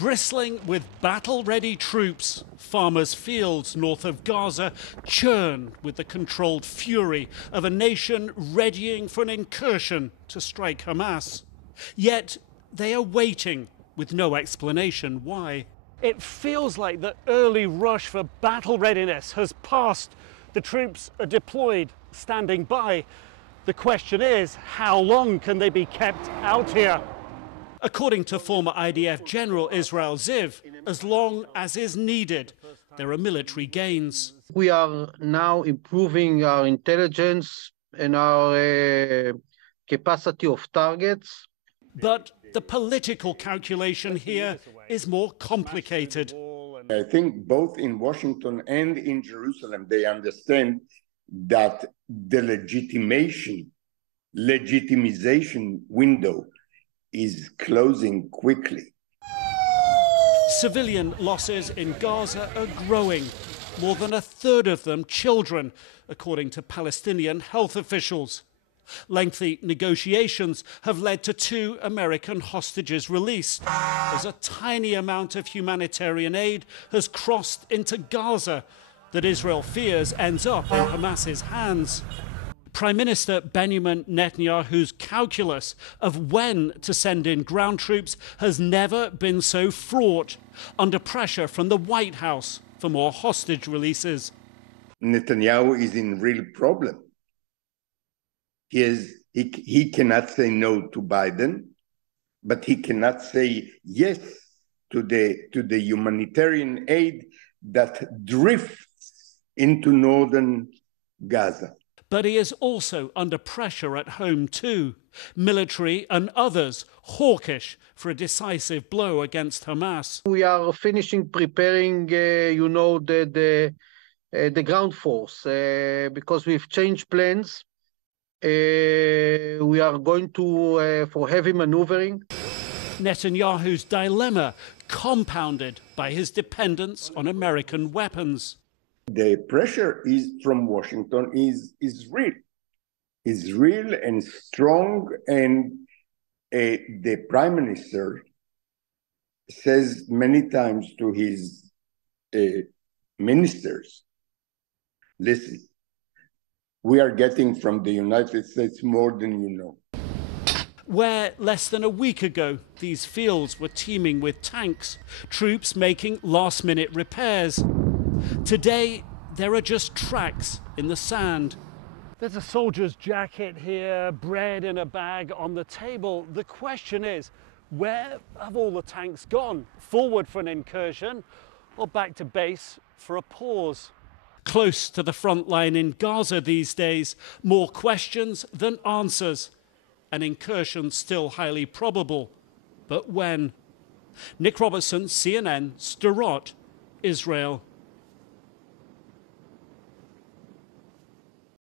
Bristling with battle-ready troops, farmers' fields north of Gaza churn with the controlled fury of a nation readying for an incursion to strike Hamas. Yet they are waiting with no explanation why. It feels like the early rush for battle readiness has passed. The troops are deployed, standing by. The question is, how long can they be kept out here? According to former IDF General Israel Ziv, as long as is needed, there are military gains. We are now improving our intelligence and our capacity of targets. But the political calculation here is more complicated. I think both in Washington and in Jerusalem, they understand that the legitimization window is closing quickly. Civilian losses in Gaza are growing, more than a third of them children, according to Palestinian health officials. Lengthy negotiations have led to 2 American hostages released, as a tiny amount of humanitarian aid has crossed into Gaza that Israel fears ends up in Hamas's hands. Prime Minister Benjamin Netanyahu's calculus of when to send in ground troops has never been so fraught, under pressure from the White House for more hostage releases. Netanyahu is in real problem. He cannot say no to Biden, but he cannot say yes to the humanitarian aid that drifts into northern Gaza. But he is also under pressure at home too. Military and others hawkish for a decisive blow against Hamas. We are preparing, the ground force because we've changed plans. We are going to for heavy maneuvering. Netanyahu's dilemma compounded by his dependence on American weapons. The pressure from Washington is real and strong, and the Prime Minister says many times to his ministers, listen, we are getting from the United States more than you know. Where less than a week ago these fields were teeming with tanks, troops making last-minute repairs. Today, there are just tracks in the sand. There's a soldier's jacket here, bread in a bag on the table. The question is, where have all the tanks gone? Forward for an incursion or back to base for a pause? Close to the front line in Gaza these days, more questions than answers. An incursion still highly probable, but when? Nick Robertson, CNN, Sderot, Israel.